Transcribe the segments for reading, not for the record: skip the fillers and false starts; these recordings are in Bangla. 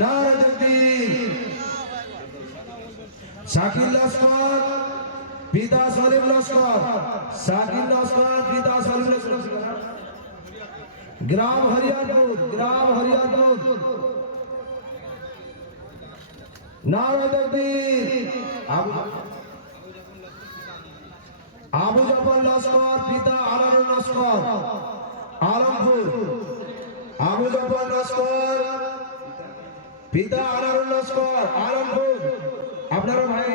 নারে তাকবীর। শাকিল লস্কর পিতা সলিম লস্কর, শাকিল লস্কর পিতা সলিম লস্কর, গ্রাম হরিয়ারপুর, গ্রাম হরিয়ারপুর। নারে তাকবীর। আবু জাফর লস্কর পিতা আনারুল লস্কর, আলমপুর। আবু জাফর লস্কর পিতা আনারুল লস্কর, আলমপুর। আপনারা ভাই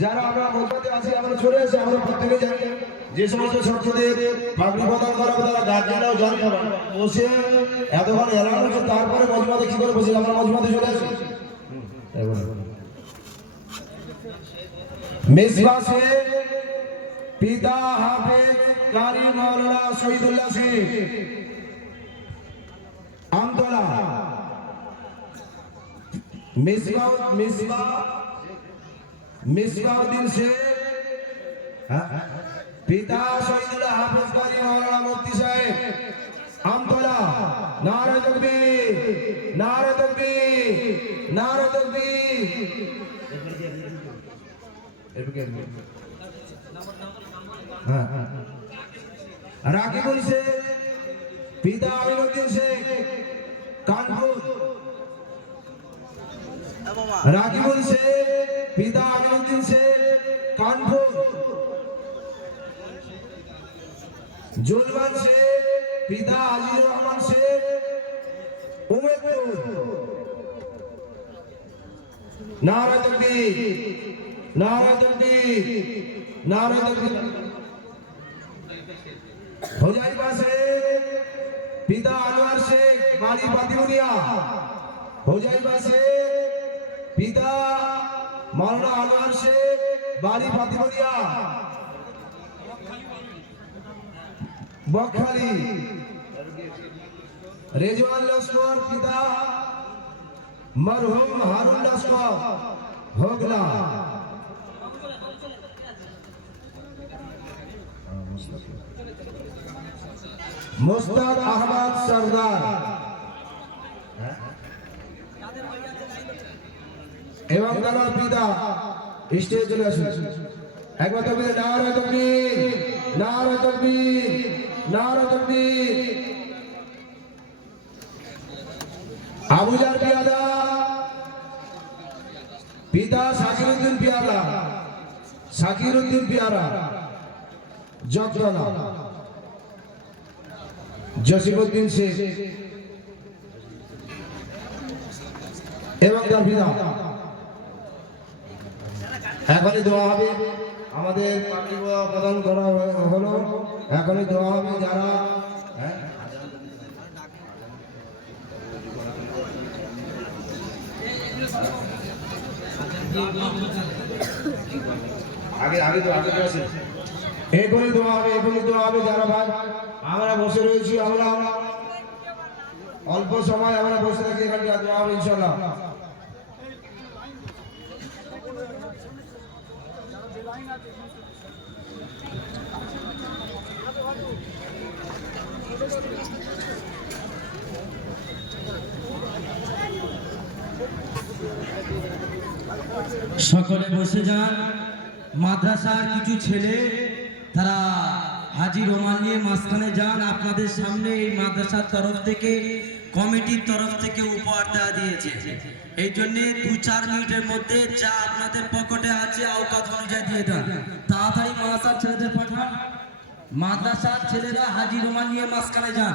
যারা আমরা মসজিদে আছি আমরা চলে এসে আমরা প্রত্যেকে জানি যে সমস্ত ছাত্রদের পাগড়ি প্রদান করা হবে তারা গার্জেনরাও জয়েন করবেন। বসে এতক্ষণ এলাকা হচ্ছে তারপরে মজমাতে কি করে বসে আমরা মজমাতে চলে আসি। মিসবাহ শেখ পিতা হাফেজ কারি মাওলানা শহীদুল্লাহ শেখ, আমতলা। মিসবাউদ্দিন শেখ পিতা শহীদুল্লাহ হাফেজ কারি মাওলানা মুফতি সাহেব, আমতলা। নারে তাকবীর, নারে তাকবীর, নারে তাকবীর। রাকিবুল শেখ পিতা আমিনুদ্দিন শেখ, কানপুর। রাকিবুল শেখ পিতা আমিনুদ্দিন শেখ, কানপুর। জুলমান শেখ পিতা আজিজুর রহমান শেখ, উমেদপুর। নারে তাকবীর, নারে তাকবীর, নারে তাকবীর। হোজাইবা শেখ পিতা আনোয়ার শেখ, বাড়ি পাতিমুনিয়া। হোজাইবা শেখ পিতা মাওলানা আনোয়ার শেখ, বাড়ি পাতিমুনিয়া, বকখালি। রেজওয়ান লস্কর পিতা মরহুম হারুন লস্কর, হোগলা। মুস্তাক আহমদ সরদার এবং তার পিতা স্টেজে চলে আসুন। একবার তবে নারে তাকবীর, নারে তাকবীর, নারে তাকবীর। আবুজার পিয়াদা পিতা শাকিরউদ্দিন পিয়াদা, শাকিরউদ্দিন পিয়াদা, জগদলা। জসিমউদ্দিন শেখ এবং তার পিতা। এখনই দোয়া হবে, আমাদের পার্টি প্রদান করা হলো, এখনই দোয়া হবে। যারা আগে আগে তো আগে আছে, এখনই দোয়া হবে, এখনই দোয়া হবে। যারা ভাই আমরা বসে রয়েছি, আমরা অল্প সময় আমরা বসে থাকি, এখানে দোয়া হবে ইনশাআল্লাহ। সকলে বসে যান। মাদ্রাসার কিছু ছেলে তারা হাজি রোমাল নিয়ে মাঝখানে যান। আপনাদের সামনে এই মাদ্রাসার তরফ থেকে, কমিটির তরফ থেকে উপহার দেওয়া দিয়েছে। এই জন্য 2-4 মিনিটের মধ্যে যা আপনাদের পকেটে আছে আওকাত অনুযায়ী দিয়ে দেন। তাড়াতাড়ি মাদ্রাসার ছেলেদের পাঠান। মাদ্রাসার ছেলেরা হাজি রোমাল নিয়ে মাঝখানে যান।